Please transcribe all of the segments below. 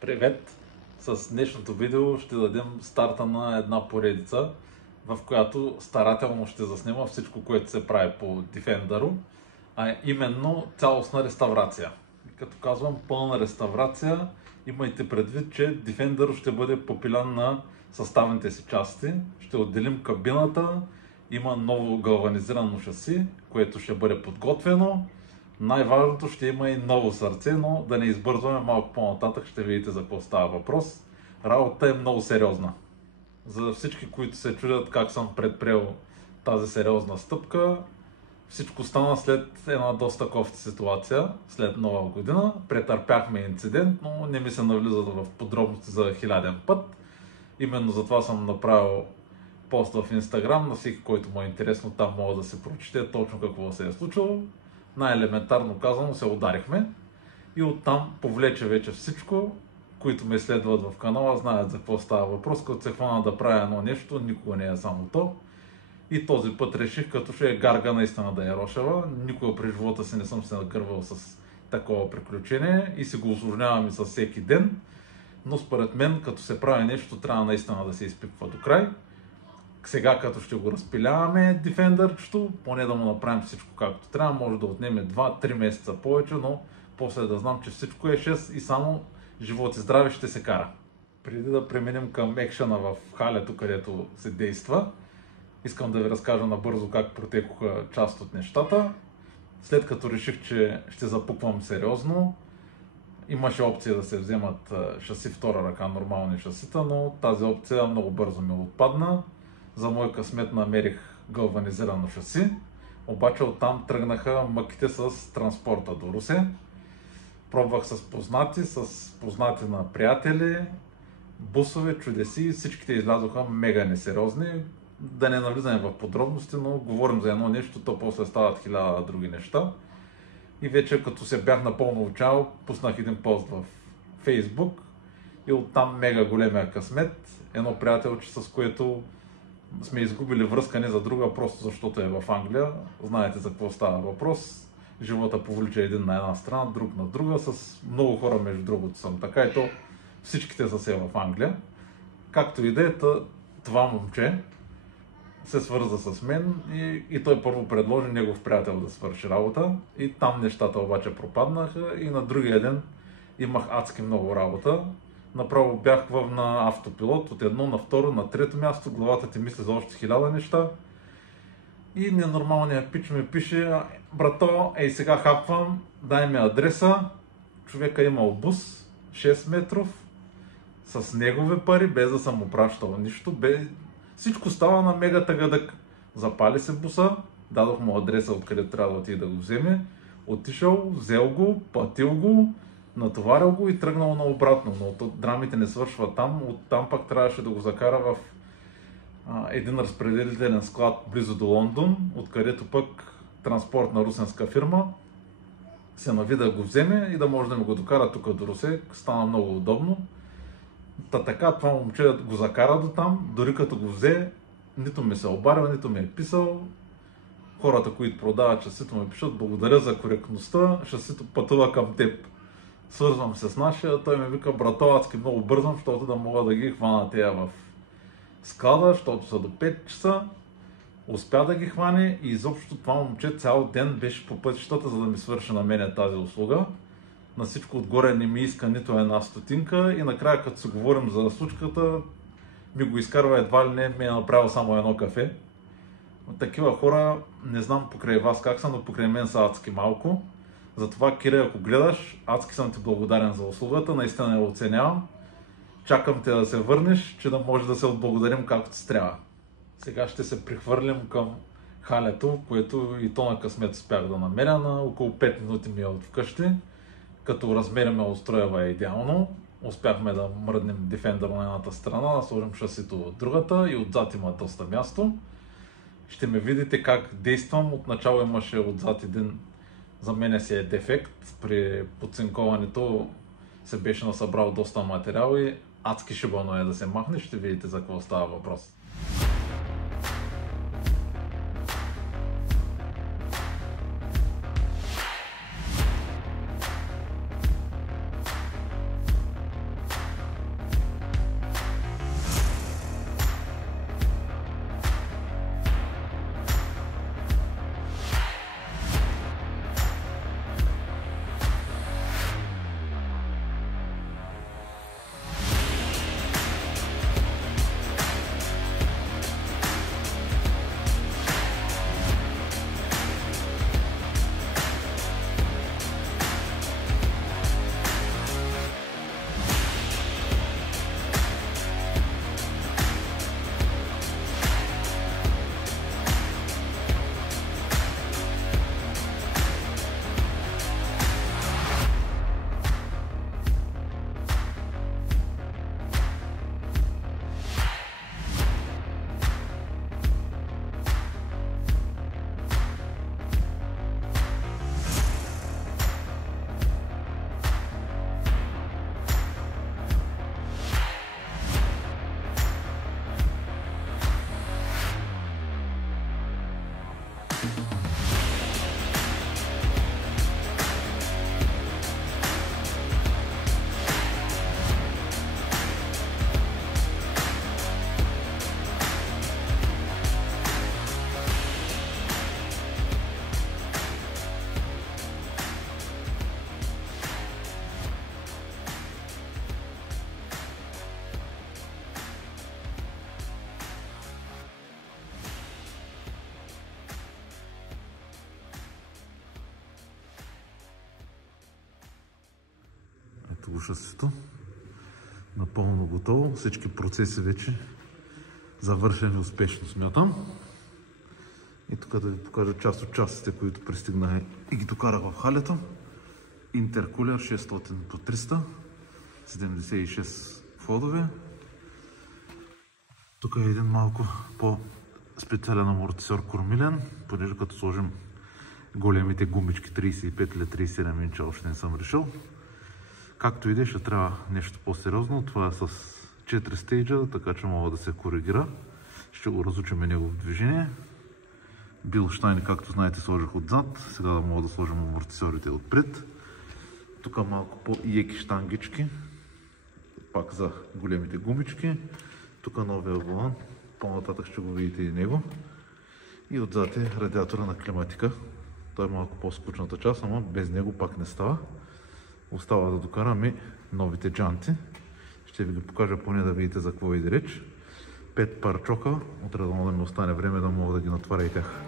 Привет! С днешното видео ще дадем старта на една поредица, в която старателно ще заснема всичко, което се прави по Defender, а именно цялостна реставрация. И като казвам пълна реставрация, имайте предвид, че Defender ще бъде попилян на съставните си части. Ще отделим кабината, има ново галванизирано шаси, което ще бъде подготвено. Най-важното, ще има и ново сърце, но да не избързваме, малко по-нататък ще видите за какво става въпрос. Работата е много сериозна. За всички, които се чудят как съм предприел тази сериозна стъпка, всичко стана след една доста кофти ситуация, след Нова година. Претърпяхме инцидент, но не ми се навлиза в подробности за хиляден път. Именно затова съм направил пост в Instagram, на всеки, който му е интересно, там мога да се прочете точно какво се е случило. Най-елементарно казано се ударихме и оттам повлече вече всичко. Които ме следват в канала знаят за какво става въпрос. Като се хвана да правя едно нещо, никога не е само то. И този път реших, като ще е гарга наистина да е рошева. Никога при живота си не съм се нагървал с такова приключение и си го усложнявам и с всеки ден. Но според мен, като се прави нещо, трябва наистина да се изпипва до край. Сега, като ще го разпиляваме Defender-чето, поне да му направим всичко както трябва, може да отнеме 2-3 месеца повече, но после да знам, че всичко е 6 и само живот и здраве ще се кара. Преди да преминем към екшена в халето, където се действа, искам да ви разкажа набързо как протекоха част от нещата. След като реших, че ще запуквам сериозно, имаше опция да се вземат шаси втора ръка, нормални шасита, но тази опция много бързо ми отпадна. За мой късмет намерих галванизирано шаси, обаче оттам тръгнаха мъките с транспорта до Русе. Пробвах с познати на приятели, бусове, чудеси, всичките излязоха мега несериозни. Да не навлизаме в подробности, но говорим за едно нещо, то после стават хиляда други неща. И вече като се бях напълно учал, пуснах един пост в Facebook и оттам мега големия късмет. Едно приятелче, с което сме изгубили връзка не за друга, просто защото е в Англия. Знаете за какво става въпрос. Живота повлича един на една страна, друг на друга. С много хора, между другото, съм така и то всичките са се в Англия. Както и да е, това момче се свърза с мен и той първо предложи негов приятел да свърши работа. И там нещата обаче пропаднаха и на другия ден имах адски много работа. Направо бях на автопилот от едно на второ, на трето място, главата ти мисли за още 1000 неща. И ненормалният пич ми пише: брато, ей сега хапвам, дай ми адреса. Човека имал бус, 6 метров, с негови пари, без да съм му пращал нищо. Всичко става на мега тъгъдък. Запали се буса, дадох му адреса, откъде трябва да отиде да го вземе. Отишъл, взел го, платил го, натоварил го и тръгнал наобратно, но драмите не свършва там. Оттам пак трябваше да го закара в един разпределителен склад близо до Лондон, откъдето пък транспортна русенска фирма се нави да го вземе и да може да ми го докара тук до Русе. Стана много удобно. Така това момче го закара до там, дори като го взе, нито ми се обарил, нито ми е писал. Хората, които продават шасито, ми пишат: благодаря за коректността, шасито пътува към теб. Свързвам се с нашия, той ми вика: брато, адски много бързам, защото да мога да ги хвана тея в склада, защото са до 5 часа. Успя да ги хване и изобщо това момче цял ден беше по пътищата, за да ми свърши на мене тази услуга. На всичко отгоре не ми иска нито една стотинка и накрая, като си говорим за случката, ми го изкарва едва ли не ми е направил само едно кафе. Такива хора, не знам покрай вас как са, но покрай мен са адски малко. Затова, Кире, ако гледаш, адски съм ти благодарен за услугата, наистина я оценявам. Чакам те да се върнеш, че да може да се отблагодарим както се трябва. Сега ще се прихвърлим към халето, което и то на късмет успях да намеря. На около 5 минути ми е от вкъщи. Като размериме устройва е идеално. Успяхме да мръднем Defender на едната страна, да сложим шасито от другата и отзад има доста място. Ще ме видите как действам. Отначало имаше отзад един, за мен си е дефект. При подцинковането се беше насъбрал доста материал и адски шибано е да се махне. Ще видите за какво става въпрос. ето го шасито. Напълно готово. Всички процеси вече завършени успешно, смятам. И тук да ви покажа част от частите, които пристигнаха и ги докарах в халето. Интеркулер 600 по 300, 76 входове. Тук е един малко по-специален амортисьор кормилен, понеже като сложим големите гумички 35 или 37 инча, още не съм решил. Както и да, ще трябва нещо по-сериозно. Това е с 4 стейджа, така че мога да се коригира. Ще го разучим негово движение. Билштайни, както знаете, сложих отзад. Сега да мога да сложим амортисьорите отпред. Тук малко по-еки щангички. Пак за големите гумички. Тук новия волан. По-нататък ще го видите и него. И отзад е радиатора на климатика. Той е малко по-скучната част, ама без него пак не става. Остава да докараме новите джанти. Ще ви ги покажа поне да видите за какво иде реч. 5 пар чока. Утре да ми остане време да мога да ги натваря и тях.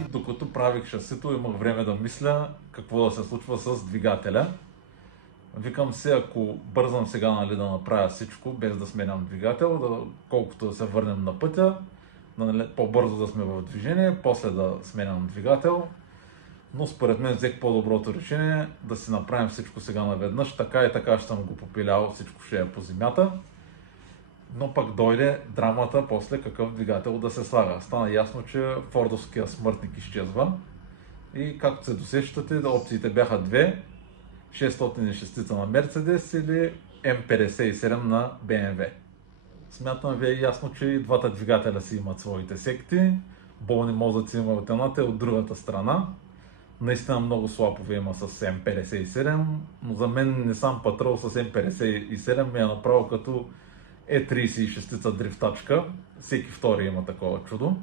И докато правих шасито, имах време да мисля какво да се случва с двигателя. Викам се, ако бързам сега, нали, да направя всичко, без да сменям двигател, колкото да се върнем на пътя, по-бързо да сме в движение, после да сменям двигател. Но според мен взех по-доброто решение да си направим всичко сега наведнъж. Така и така ще съм го попилял, всичко ще е по земята. Но пък дойде драмата после какъв двигател да се слага. Стана ясно, че фордовския смъртник изчезва. И както се досещате, опциите бяха две. 606 на Мерцедес или М57 на BMW. Смятам ви е ясно, че и двата двигателя си имат своите секти. Болни мозъци има от едната и от другата страна. Наистина много слапове има с М57, но за мен не сам патрол с М57 ми е направил като Е36 дрифтачка. Всеки втори има такова чудо.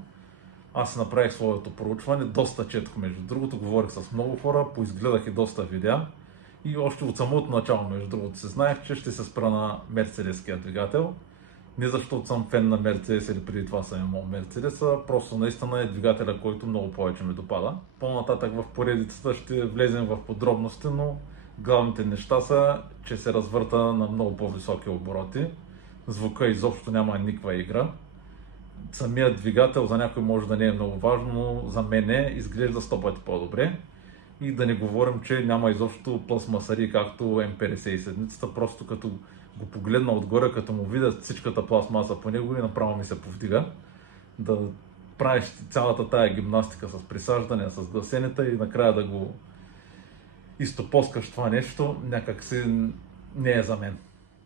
Аз си направих своето проучване, доста четох между другото, говорих с много хора, поизгледах и доста видеа. И още от самото начало, между другото, се знаех, че ще се спра на мерцедеския двигател. Не защото съм фен на Мерцедес или преди това съм имал Мерцедеса, просто наистина е двигателя, който много повече ми допада. По-нататък в поредицата ще влезем в подробности, но главните неща са, че се развърта на много по-високи обороти. Звука изобщо няма никаква игра. Самият двигател за някой може да не е много важно, но за мен изглежда 100 пъти по-добре. И да не говорим, че няма изобщо пластмасари, както М57, просто като го погледна отгоре, като му видя всичката пластмаса по него и направо ми се повдига. Да правиш цялата тая гимнастика с присаждане, с гасенета и накрая да го изтопоскаш това нещо, някак си не е за мен.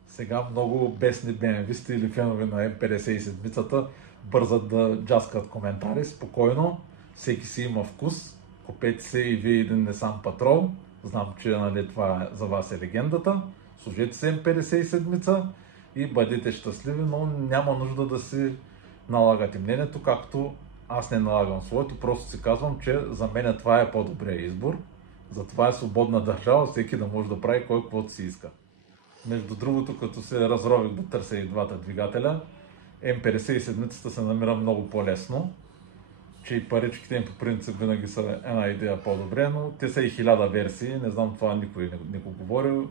Сега много бесни BMW-сти или фенове на М57 бързат да джаскат коментари, спокойно, всеки си има вкус. Купете се и вие един Nissan Patrol. Знам, че нали, това за вас е легендата. Служете се М57 и бъдете щастливи, но няма нужда да си налагате мнението, както аз не налагам своето. Просто си казвам, че за мен това е по-добрият избор. Затова е свободна държава, всеки да може да прави кой каквото си иска. Между другото, като се разрових да търся и двата двигателя, М57 се намира много по-лесно. Че и паричките им по принцип винаги са една идея по-добре, но те са и 1000 версии, не знам това никой не го говори.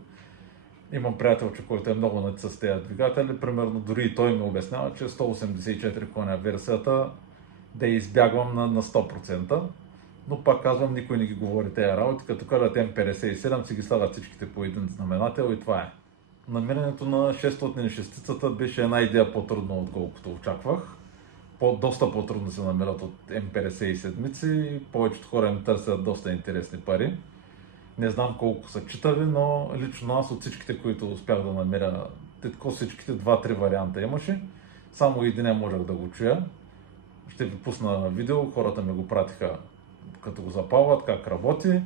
Имам приятелче, който е много над с тези двигатели, примерно дори и той ми обяснява, че 184 коня версията да избягвам на 100%. Но пак казвам, никой не ги говори тези работи, като кажат М57 си ги слагат всичките по един знаменател и това е. Намирането на 606 беше една идея по-трудно, отколкото очаквах. Доста по-трудно се намират от М57 и повечето хора им търсят доста интересни пари. Не знам колко са читави, но лично аз от всичките, които успях да намеря, всичките 2-3 варианта имаше. Само един можех да го чуя. ще ви пусна видео, хората ми го пратиха като го запалват, как работи.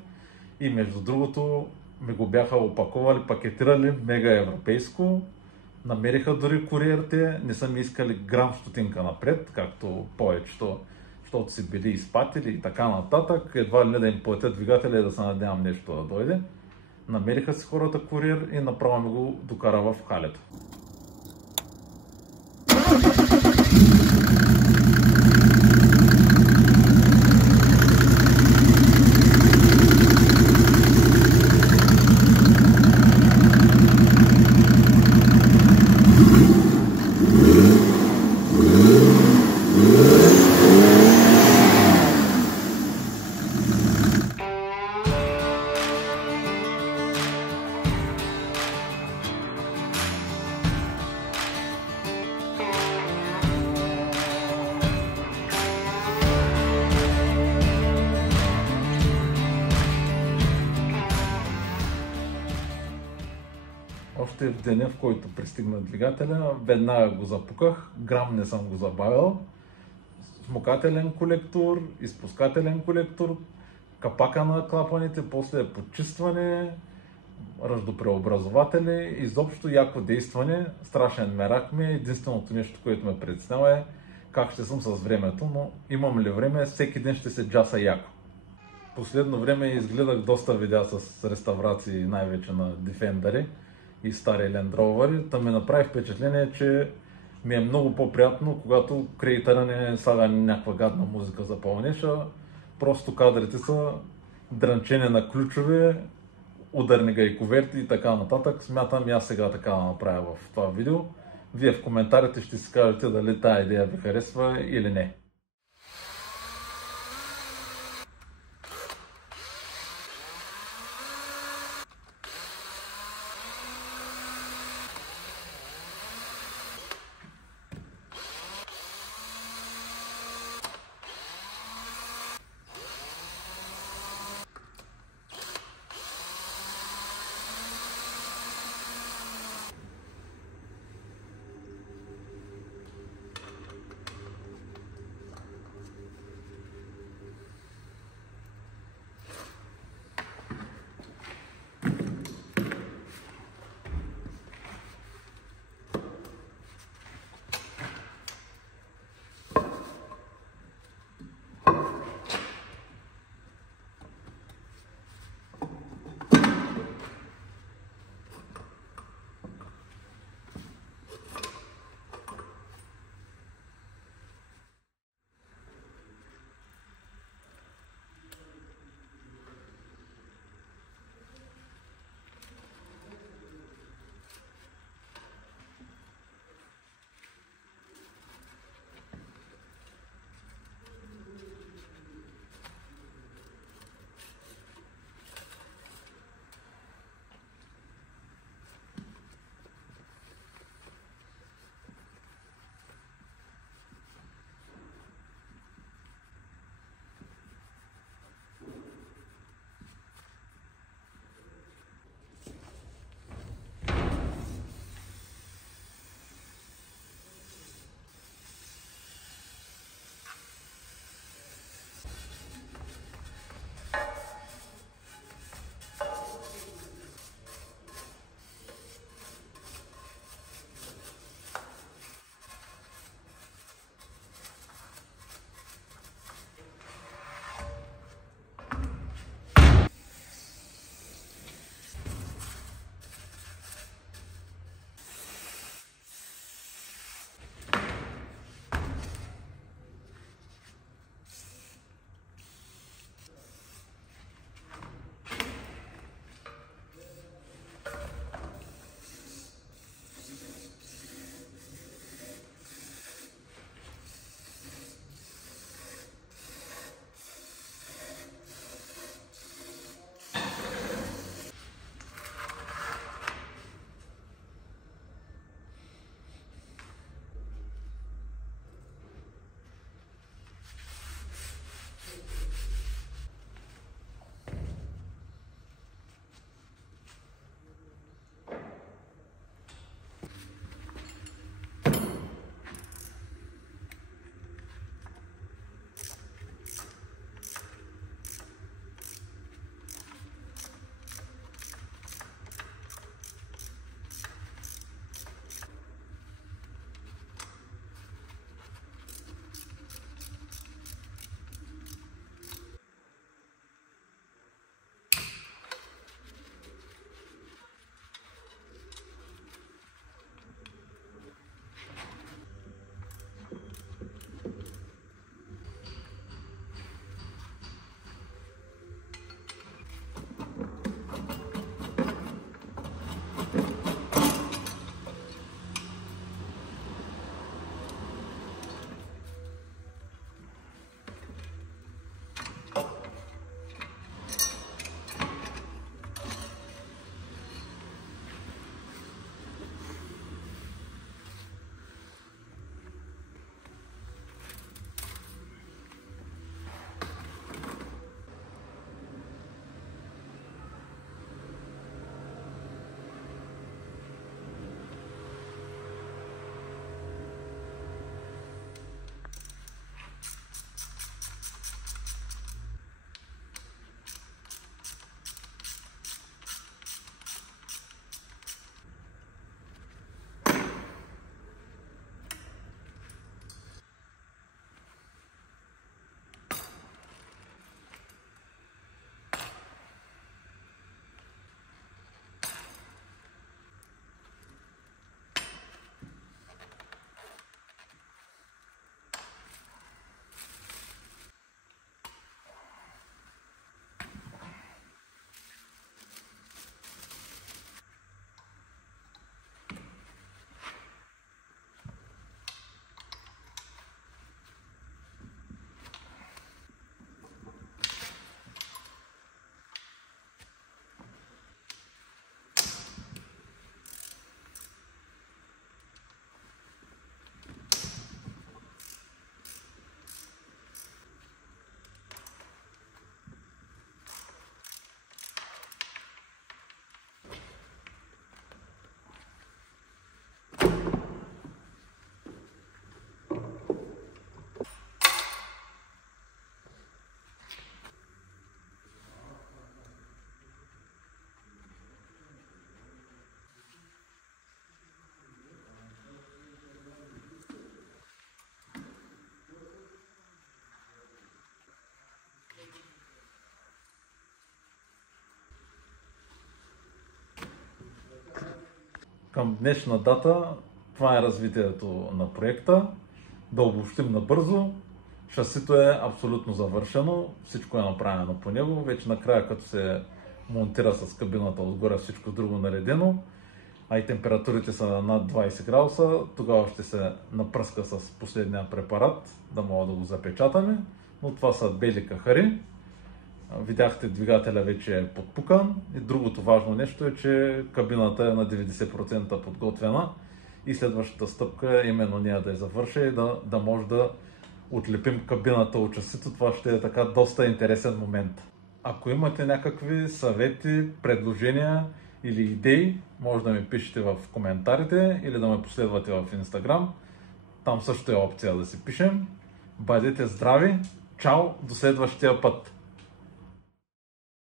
И между другото ми го бяха опаковали, пакетирали мега европейско. Намериха дори куриерите, не са ми искали грам стотинка напред, както повечето, защото си били изпатили и така нататък. Едва ли не да им платят двигателя и да се надявам нещо да дойде. Намериха си хората куриер и направо ми го докара в халето. Още в деня, в който пристигна двигателя, веднага го запуках, грам не съм го забавил. Смукателен колектор, изпускателен колектор, капака на клапаните, после почистване, ръждопреобразователи, изобщо яко действане, страшен мерак ми. Единственото нещо, което ме притеснява е как ще съм с времето, но имам ли време, всеки ден ще се джаса яко. Последно време изгледах доста видеа с реставрации, най-вече на Defender и стари Land Rover. Та ми направи впечатление, че ми е много по-приятно, когато креатора не слага някаква гадна музика за пълнеша. Просто кадрите са дрънчене на ключове, ударни гайковерти и така нататък. Смятам и аз сега така да направя в това видео. Вие в коментарите ще си кажете дали тая идея ви харесва или не. Към днешна дата това е развитието на проекта. Да обобщим набързо. Шасито е абсолютно завършено, всичко е направено по него. Вече накрая, като се монтира с кабината отгоре, всичко друго наредено, а и температурите са над 20 градуса, тогава ще се напръска с последния препарат, да мога да го запечатаме. Но това са бели кахари. Видяхте, двигателя вече е подпукан. И другото важно нещо е, че кабината е на 90% подготвена и следващата стъпка е именно ние да я завърша и да може да отлепим кабината от шасито. Това ще е така доста интересен момент. Ако имате някакви съвети, предложения или идеи, може да ми пишете в коментарите или да ме последвате в Instagram. Там също е опция да си пишем. Бъдете здрави! Чао! До следващия път!